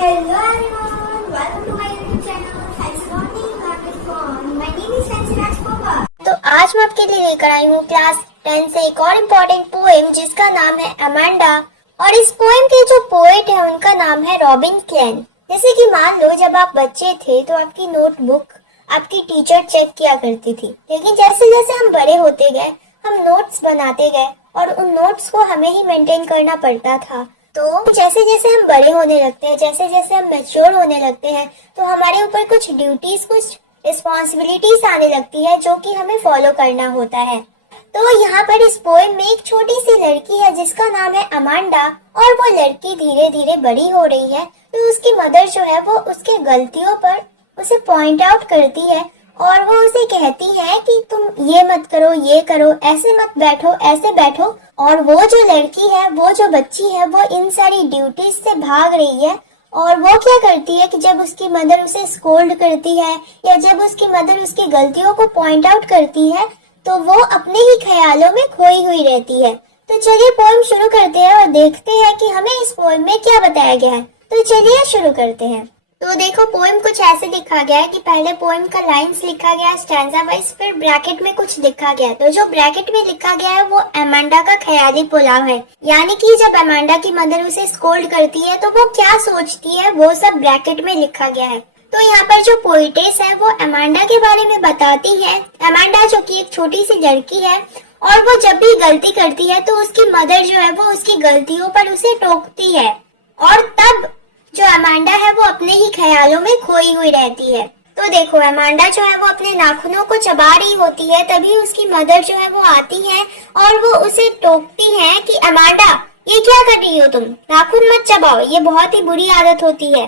Hello everyone, welcome to my YouTube channel Hexagon Microphone. My name is Fancy Rajpova. तो आज मैं आपके लिए लेकर आई हूँ क्लास 10 से एक और इम्पोर्टेंट पोएम जिसका नाम है अमांडा। और इस पोएम के जो पोएट है उनका नाम है रॉबिन क्लेन। जैसे कि मान लो जब आप बच्चे थे तो आपकी नोटबुक आपकी टीचर चेक किया करती थी, लेकिन जैसे जैसे हम बड़े होते गए हम नोट्स बनाते गए और उन नोट्स को हमें ही मेंटेन करना पड़ता था। तो जैसे जैसे हम बड़े होने लगते हैं, जैसे जैसे हम मैच्योर होने लगते हैं, तो हमारे ऊपर कुछ ड्यूटीज, कुछ रिस्पॉन्सिबिलिटीज आने लगती है जो कि हमें फॉलो करना होता है। तो यहाँ पर इस पोएम में एक छोटी सी लड़की है जिसका नाम है अमांडा, और वो लड़की धीरे धीरे बड़ी हो रही है। तो उसकी मदर जो है वो उसके गलतियों पर उसे पॉइंट आउट करती है और वो उसे कहती है कि तुम ये मत करो, ये करो, ऐसे मत बैठो, ऐसे बैठो। और वो जो लड़की है, वो जो बच्ची है, वो इन सारी ड्यूटीज से भाग रही है। और वो क्या करती है कि जब उसकी मदर उसे स्कोल्ड करती है या जब उसकी मदर उसकी गलतियों को पॉइंट आउट करती है तो वो अपने ही ख्यालों में खोई हुई रहती है। तो चलिए पोएम शुरू करते हैं और देखते हैं कि हमें इस पोएम में क्या बताया गया है। तो चलिए शुरू करते हैं। तो देखो पोएम कुछ ऐसे लिखा गया है कि पहले पोएम का लाइंस लिखा गया है स्टैंजा वाइज, फिर ब्रैकेट में कुछ लिखा गया है। तो जो ब्रैकेट में लिखा गया है वो अमांडा का ख्याली पुलाव है, यानी कि जब अमांडा की मदर उसे स्कोल्ड करती है तो वो क्या सोचती है वो सब ब्रैकेट में लिखा गया है। तो यहाँ पर जो पोइटेस है वो अमांडा के बारे में बताती है। अमांडा जो कि एक छोटी सी लड़की है और वो जब भी गलती करती है तो उसकी मदर जो है वो उसकी गलतियों पर उसे टोकती है, और तब जो अमांडा है वो अपने ही ख्यालों में खोई हुई रहती है। तो देखो अमांडा जो है वो अपने नाखूनों को चबा रही होती है, तभी उसकी मदर जो है वो आती है और वो उसे टोकती है कि अमांडा ये क्या कर रही हो तुम, नाखून मत चबाओ, ये बहुत ही बुरी आदत होती है।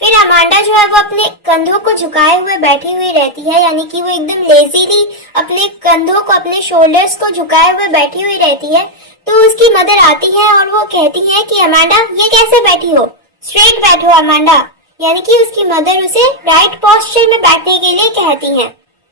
फिर अमांडा जो है वो अपने कंधों को झुकाए हुए बैठी हुई रहती है, यानी कि वो एकदम लेजीली अपने कंधों को, अपने शोल्डर्स को झुकाए हुए बैठी हुई रहती है। तो उसकी मदर आती है और वो कहती है कि अमांडा ये कैसे बैठी हो, स्ट्रेट बैठो अमांडा, यानी कि उसकी मदर उसे राइट पोस्चर में बैठने के लिए कहती है।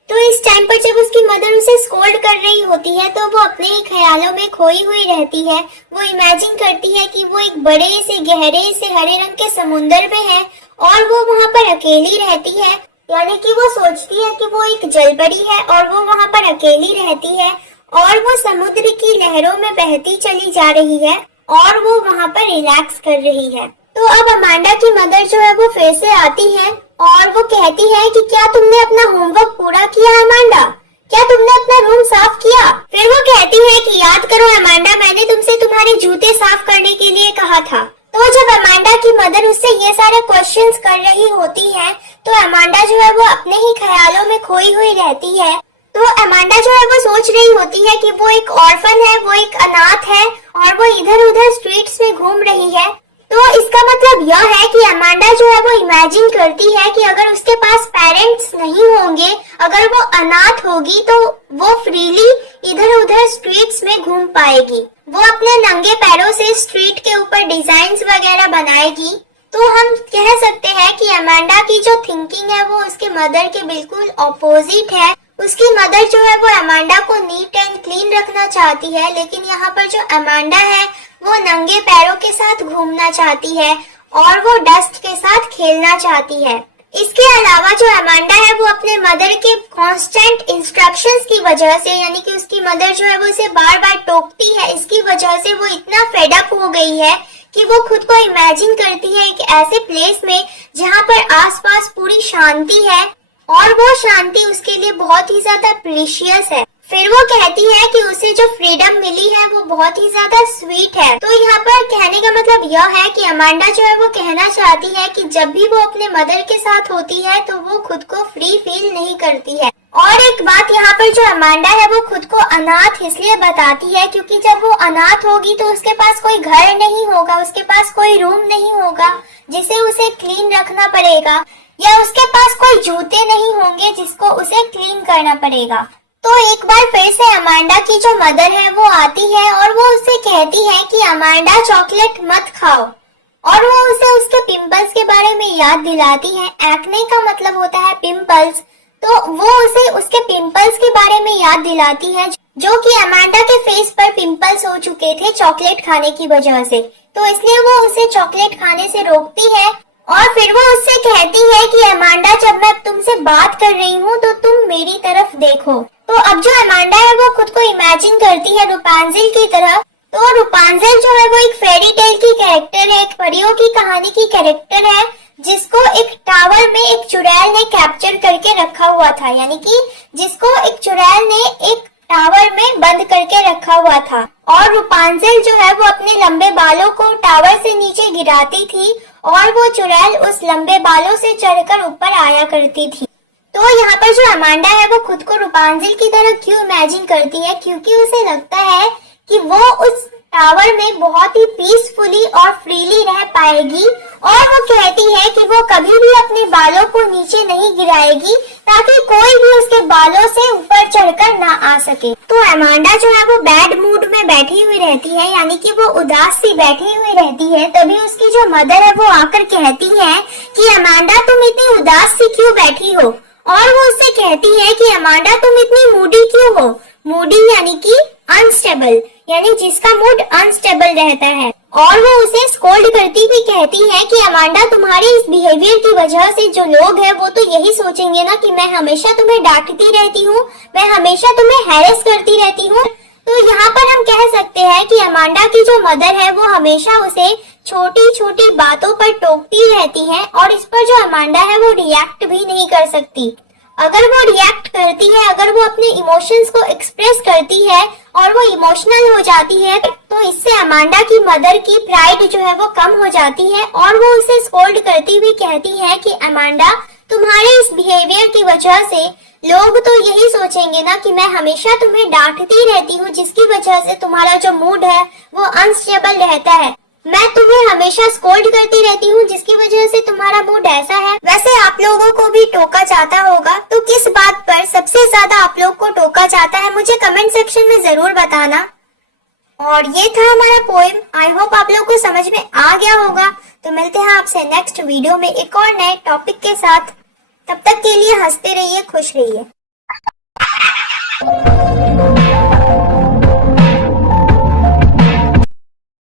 तो इस टाइम पर जब उसकी मदर उसे स्कोल्ड कर रही होती है तो वो अपने ही ख्यालों में खोई हुई रहती है। वो इमेजिन करती है कि वो एक बड़े से गहरे से हरे रंग के समुंदर में है और वो वहाँ पर अकेली रहती है, यानी कि वो सोचती है कि वो एक जलपरी है और वो वहाँ पर अकेली रहती है और वो समुद्र की लहरों में बहती चली जा रही है और वो वहाँ पर रिलैक्स कर रही है। तो अब अमांडा की मदर जो है वो फिर से आती है और वो कहती है कि क्या तुमने अपना होमवर्क पूरा किया अमांडा, क्या तुमने अपना रूम साफ किया। फिर वो कहती है कि याद करो अमांडा, मैंने तुमसे तुम्हारे जूते साफ करने के लिए कहा था। तो जब अमांडा की मदर उससे ये सारे क्वेश्चंस कर रही होती है तो अमांडा जो है वो अपने ही ख्यालों में खोई हुई रहती है। तो अमांडा जो है वो सोच रही होती है कि वो एक ऑर्फन है, वो एक अनाथ है और वो इधर उधर स्ट्रीट्स में घूम रही है। तो इसका मतलब यह है कि अमांडा जो है वो इमेजिन करती है कि अगर उसके पास पेरेंट्स नहीं होंगे, अगर वो अनाथ होगी तो वो फ्रीली इधर उधर स्ट्रीट्स में घूम पाएगी, वो अपने नंगे पैरों से स्ट्रीट के ऊपर डिजाइन्स वगैरह बनाएगी। तो हम कह सकते हैं कि अमांडा की जो थिंकिंग है वो उसके मदर के बिल्कुल ऑपोजिट है। उसकी मदर जो है वो अमांडा को नीट एंड क्लीन रखना चाहती है, लेकिन यहाँ पर जो अमांडा है वो नंगे पैरों के साथ घूमना चाहती है और वो डस्ट के साथ खेलना चाहती है। इसके अलावा जो अमांडा है वो अपने मदर के कांस्टेंट इंस्ट्रक्शंस की वजह से, यानी कि उसकी मदर जो है वो उसे बार बार टोकती है, इसकी वजह से वो इतना फेड अप हो गई है कि वो खुद को इमेजिन करती है एक ऐसे प्लेस में जहाँ पर आसपास पूरी शांति है और वो शांति उसके लिए बहुत ही ज्यादा प्रीशियस है। फिर वो कहती है कि उसे जो फ्रीडम मिली है वो बहुत ही ज्यादा स्वीट है। तो यहाँ पर कहने का मतलब यह है कि अमांडा जो है वो कहना चाहती है कि जब भी वो अपने मदर के साथ होती है तो वो खुद को फ्री फील नहीं करती है। और एक बात यहाँ पर जो अमांडा है वो खुद को अनाथ इसलिए बताती है क्योंकि जब वो अनाथ होगी तो उसके पास कोई घर नहीं होगा, उसके पास कोई रूम नहीं होगा जिसे उसे क्लीन रखना पड़ेगा, या उसके पास कोई जूते नहीं होंगे जिसको उसे क्लीन करना पड़ेगा। तो एक बार फिर से अमांडा की जो मदर है वो आती है और वो उससे कहती है कि अमांडा चॉकलेट मत खाओ, और वो उसे उसके पिंपल्स के बारे में याद दिलाती है। एक्ने का मतलब होता है पिंपल्स, तो वो उसे उसके पिंपल्स के बारे में याद दिलाती है जो कि अमांडा के फेस पर पिंपल्स हो चुके थे चॉकलेट खाने की वजह से। तो इसलिए वो उसे चॉकलेट खाने से रोकती है और फिर वो उससे कहती है कि अमांडा, जब मैं तुमसे बात कर रही हूँ तो तुम मेरी तरफ देखो। तो अब जो अमांडा है वो खुद को इमेजिन करती है रूपांजिल की तरह। तो रूपांजिल जो है वो एक फेरी टेल की कैरेक्टर है, एक परियों की कहानी की कैरेक्टर है, जिसको एक टावर में एक चुड़ैल ने कैप्चर करके रखा हुआ था, यानी कि जिसको एक चुड़ैल ने एक टावर में बंद करके रखा हुआ था। और रूपांजिल जो है वो अपने लंबे बालों को टावर से नीचे गिराती थी और वो चुड़ैल उस लंबे बालों से चढ़कर ऊपर आया करती थी। तो यहाँ पर जो अमांडा है वो खुद को रूपांजिल की तरह क्यों इमेजिन करती है, क्योंकि उसे लगता है कि वो उस टावर में बहुत ही पीसफुली और फ्रीली रह पाएगी। और वो कहती है कि वो कभी भी अपने बालों को नीचे नहीं गिराएगी ताकि कोई भी उसके बालों से ऊपर चढ़कर ना आ सके। तो अमांडा जो है वो बैड मूड में बैठी हुई रहती है, यानी कि वो उदास सी बैठी हुई रहती है। तभी उसकी जो मदर है वो आकर कहती है कि अमांडा, तुम इतनी उदास सी क्यों बैठी हो। और वो उससे कहती है कि अमांडा, तुम इतनी मूडी क्यों हो। मूडी यानी कि अनस्टेबल, यानी जिसका मूड अनस्टेबल रहता है। और वो उसे स्कोल्ड करती हुई कहती है कि अमांडा, तुम्हारे इस बिहेवियर की वजह से जो लोग हैं वो तो यही सोचेंगे ना कि मैं हमेशा तुम्हें डांटती रहती हूँ, मैं हमेशा तुम्हें हैरेस करती रहती हूँ। तो यहाँ पर हम कह सकते हैं कि अमांडा की जो मदर है वो हमेशा उसे छोटी छोटी बातों पर टोकती रहती है और इस पर जो अमांडा है वो रिएक्ट भी नहीं कर सकती। अगर वो रिएक्ट करती है, अगर वो अपने इमोशंस को एक्सप्रेस करती है और वो इमोशनल हो जाती है, तो इससे अमांडा की मदर की प्राइड जो है वो कम हो जाती है और वो उसे स्कोल्ड करती हुई कहती है कि अमांडा, तुम्हारे इस बिहेवियर की वजह से लोग तो यही सोचेंगे ना कि मैं हमेशा तुम्हें डांटती रहती हूँ, जिसकी वजह से तुम्हारा जो मूड है वो अनस्टेबल रहता है। मैं तुम्हें हमेशा स्कोल्ड करती रहती हूँ, जिसकी वजह से तुम्हारा मूड ऐसा है। वैसे आप लोगों को भी टोका जाता होगा, तो किस बात पर सबसे ज्यादा आप लोग को टोका जाता है मुझे कमेंट सेक्शन में जरूर बताना। और ये था हमारा पोएम। आई होप आप लोग को समझ में आ गया होगा। तो मिलते हैं आपसे नेक्स्ट वीडियो में एक और नए टॉपिक के साथ। तब तक के लिए हंसते रहिए, खुश रहिए।